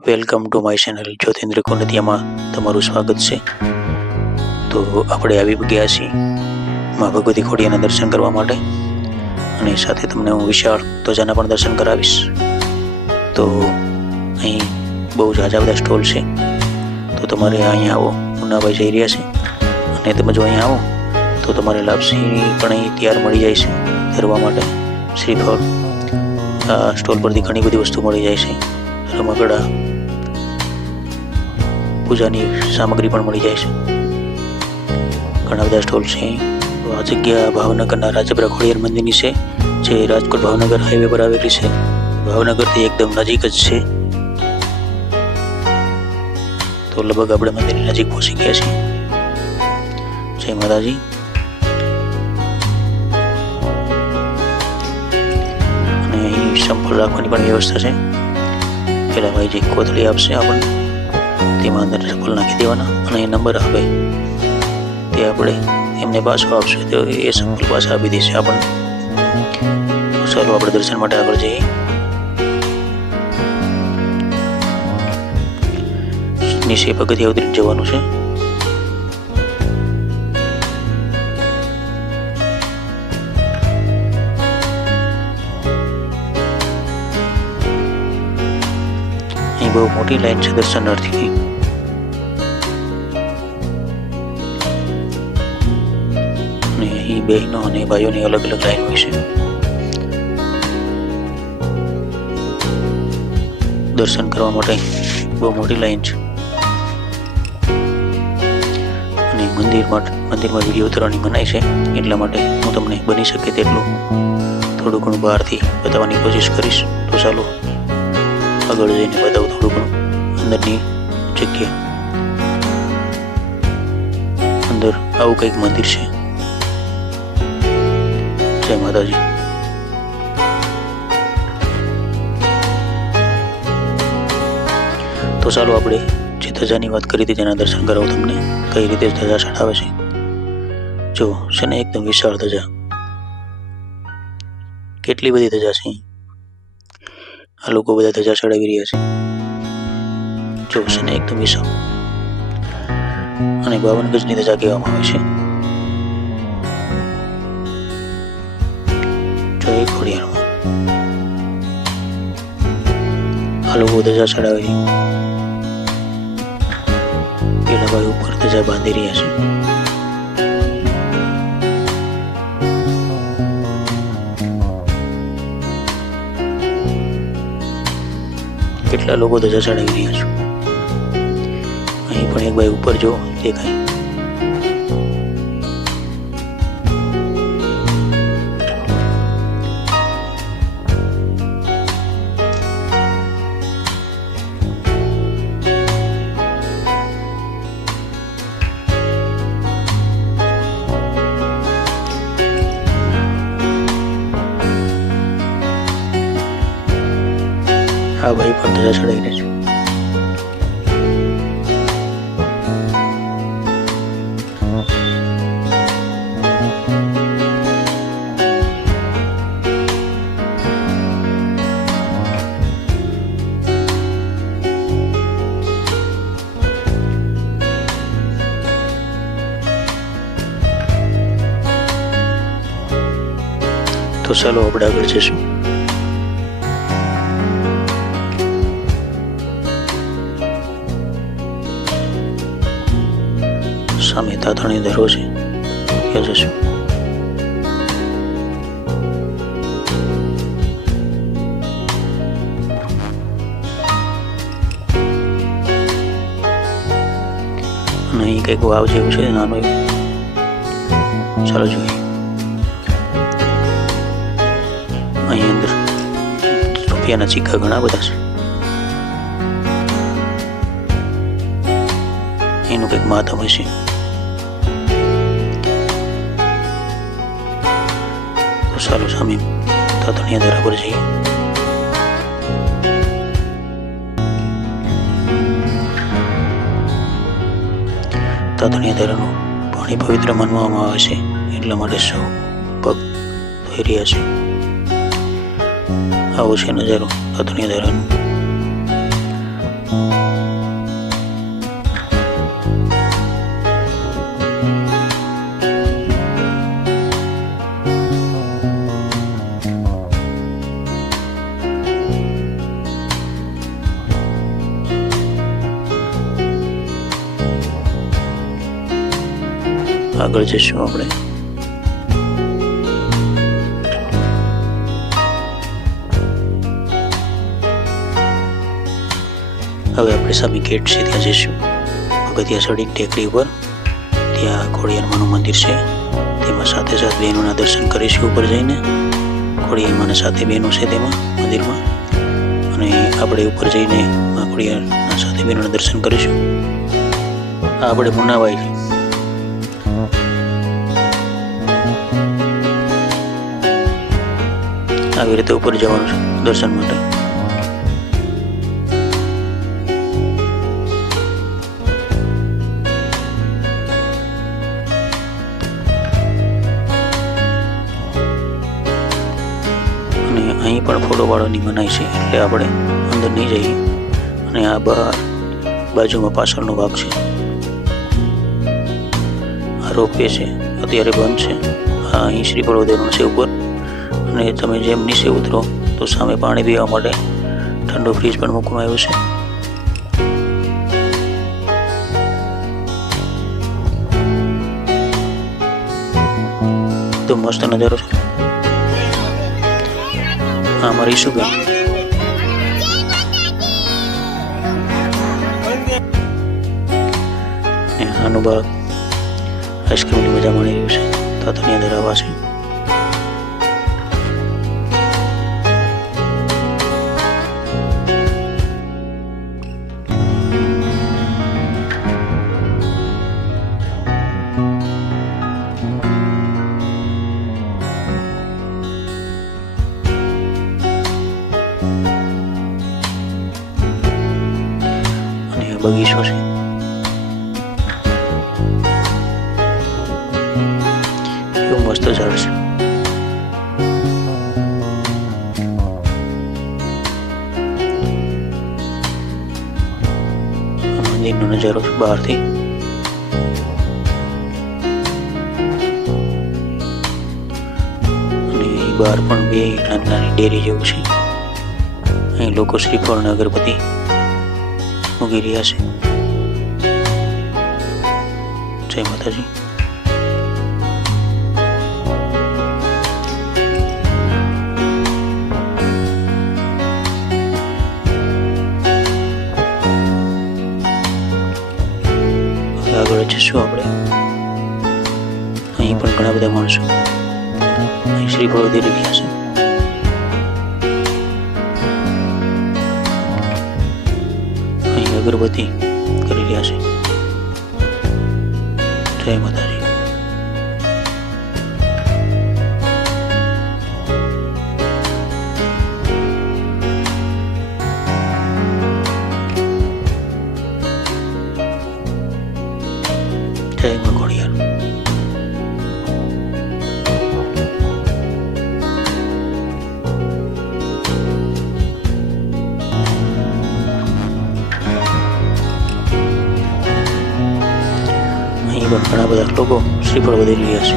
Welcome to my channel Jyotindra કોનતિયામાં તમારું સ્વાગત છે. તો આપણે આવી ગયા છીએ મા ભગવતી ખોડિયાના દર્શન કરવા માટે, અને સાથે તમને હું વિશાળ ધ્વજાના પણ દર્શન કરાવીશ. તો અહીં બહુ ઝાઝા બધા સ્ટોલ છે, તો તમારે અહીંયા આવો. મુન્નાભાઈ જઈ રહ્યા છે, અને તમે જો અહીંયા આવો તો તમારે લાપસી પણ અહીં તૈયાર મળી જાય છે ધરવા માટે. શ્રીફળ આ સ્ટોલ પરથી ઘણી બધી વસ્તુ મળી જાય છે. રમકડા, પૂજાની સામગ્રી પણ મળી જાય છે. ઘણા બધા સ્ટોલ છે. આ જગ્યા ભાવનગરના રાજપરા ખોડિયાર મંદિરની છે, જે રાજકોટ ભાવનગર હાઈવે પર આવેલી છે. ભાવનગરથી એકદમ નજીક જ છે. તો લગભગ આપણે મંદિરની નજીક પહોંચી ગયા છીએ. જય માતાજી. અને અહીં સંભાળ રાખવાની પણ વ્યવસ્થા છે. પેલા ભાઈ જે કોથળી આપશે આપણને, તેમાં અંદર ચપ્પલ નાખી દેવાના, અને એ નંબર આપે તે આપણે એમને પાછો આપશે, તો એ ચપ્પલ પાછા આપી દેશે આપણને. ચાલો આપણે દર્શન માટે આગળ જઈએ. નીચે પગથિયા ઉતરીને જવાનું છે. અહીં બહુ મોટી લાઈન છે દર્શનાર્થી. અને અહીં બહેનો અને ભાઈઓની અલગ અલગ લાઈન હોય છે. દર્શન કરવા માટે બહુ મોટી લાઈન છે. અને મંદિરમાં વિડીયો ઉતારવાની મનાઈ છે, એટલા માટે હું તમને બની શકે તેટલું થોડું ઘણું બહારથી બતાવવાની કોશિશ કરીશ. તો ચાલો આગળ જઈને બતાવું થોડું ઘણું અંદરની જગ્યા. અંદર આવું કંઈક મંદિર છે. જય માતાજી. તો ચાલો આપણે જે ધજાની વાત કરી હતી તેના દર્શન કરાવું તમને, કઈ રીતે ધજા ચડાવે છે. જો છે ને એકદમ વિશાળ ધજા, કેટલી બધી ધજા છે. આ લોકો બધા ધજા ચડાવી રહ્યા છે. જો છે ને એકદમ વિશાળ, અને 52 ગજની ધજા કહેવામાં આવે છે. જો એ ખોડિયારમાં આ લોકો ધજા ચડાવી, પેલા ભાઈ ઉપર ધજા બાંધી રહ્યા છે. કેટલા લોકો ધજા ચડાવી રહ્યા છો. અહીં પણ એક ભાઈ ઉપર જો દેખાય. આ ભાઈ પણ ધજા ચડાવી રહ્યા છે. તો ચાલો આપણે આગળ જઈશું. સામે તાતણી ધરો છે, ત્યાં જશું. અને અહીં કંઈક વાવ જેવું છે નાનું એવું. ચાલો જોઈએ. અહીં અંદર રૂપિયાના સિક્કા ઘણા બધા છે. એનું કંઈક મહત્વ હશે. તો ચાલો સામે તાતણીયા ધરા પર જઈએ. તાતણીયા ધરાનું પાણી પવિત્ર માનવામાં આવે છે, એટલા માટે સૌ પગ ધોઈ રહ્યા છે. આવો છે નજારો તાતણીયા ધરાનો. આગળ જઈશું આપણે. હવે આપણે સામે ગેટ છે ત્યાં જઈશું. પગથિયા ચડીને ટેકરી ઉપર ત્યાં ખોડિયારમાંનું મંદિર છે, તેમાં સાથે સાથે બહેનોના દર્શન કરીશું. ઉપર જઈને ખોડિયારમાંના સાથે બહેનો છે તેમાં મંદિરમાં, અને આપણે ઉપર જઈને મા ખોડિયારના સાથે બહેનોના દર્શન કરીશું. આ આપણે મુન્નાભાઈ છે. આવી રીતે ઉપર જવાનું છે દર્શન માટે. અહીં પણ ફોટો પાડવાની મનાઈ છે, એટલે આપણે અંદર નહીં જઈએ. અને આ બાજુમાં પાછળનો ભાગ છે. આ રોપવે છે, અત્યારે બંધ છે. આ અહીં શ્રી બળવદેવનું છે ઉપર, અને તમે જેમ નીચે ઉતરો તો સામે પાણી પીવા માટે ઠંડો ફ્રીજ પણ મૂકવામાં આવ્યો છે. તો મસ્ત નજારો છે. હા, મારી શું બેન આનું બાળક આઈસ્ક્રીમની મજા માણી રહ્યું છે. તાતણિયા ધરાવા છે. બગીચો છે. એવું મસ્ત ઝાડ છે. મંદિરનો નજારો છે બહારથી. અને બહાર પણ બે નાની નાની ડેરી જેવું છે. અહીં લોકો શ્રીફળ અને અગરબત્તી મૂકી રહ્યા છે. જય માતાજી. આગળ જઈશું આપણે. અહીં પણ ઘણા બધા માણસો અહીં શ્રીફળ દઈ રહ્યા છે. અગરબત્તી કરી રહ્યા છે. જય માતાજી. જય મા ખોડિયાર. ઘણા બધા લોકો શ્રીફળ વધી રહ્યા છે.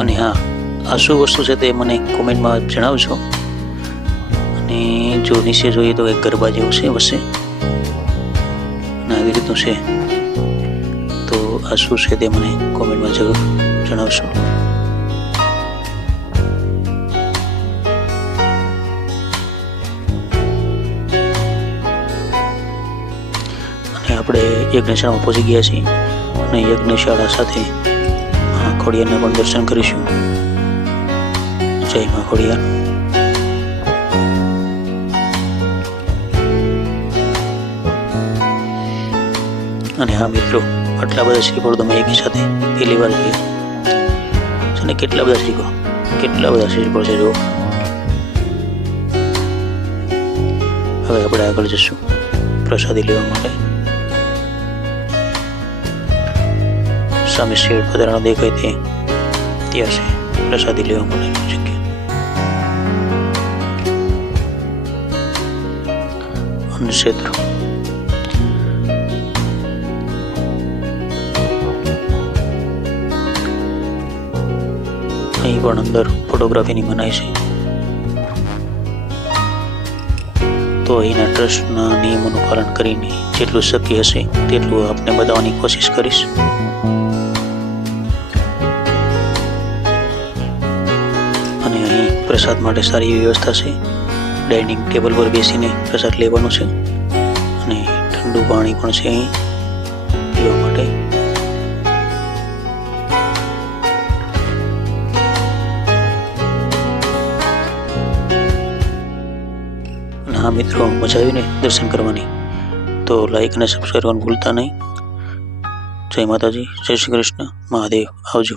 અને હા, આ શું વસ્તુ છે તે મને કોમેન્ટમાં જણાવજો. અને જો નીચે જોઈએ તો એક ગરબા જેવું છે વચ્ચે, અને આવી રીતનું છે. તો આ શું છે તે મને કોમેન્ટમાં જરૂર જણાવશો. અને આપણે યજ્ઞશાળામાં પહોંચી ગયા છીએ, અને યજ્ઞશાળા સાથે મા ખોડિયારના પણ દર્શન કરીશું. જય મા ખોડિયાર. અને હા મિત્રો, આટલા બધા શ્રીફળ તમે એકી સાથે પહેલી વાર જોયું છે ને. કેટલા બધા શ્રીફળ છે જો. હવે આપણે આગળ જઈશું પ્રસાદી લેવા માટે. સામે શેડ પધરાણો દેખાય તે ત્યાં છે પ્રસાદી લેવા માટેની જગ્યા. અન્ન ક્ષેત્ર. અહીં પણ અંદર ફોટોગ્રાફીની મનાઈ છે. તો અહીંના ટ્રસ્ટના નિયમોનું પાલન કરીને જેટલું શક્ય હશે તેટલું આપને બતાવવાની કોશિશ કરીશ. અને અહીં પ્રસાદ માટે સારી એવી વ્યવસ્થા છે. ડાઇનિંગ ટેબલ પર બેસીને પ્રસાદ લેવાનો છે અને ઠંડુ પાણી પણ છે અહીં પીવા માટે. હા મિત્રો, મજા આવીને દર્શન કરવાની? તો લાઈક અને સબસ્ક્રાઈબ કરવાનું ભૂલતા નહીં. જય માતાજી, જય શ્રી કૃષ્ણ, મહાદેવ. આવજો.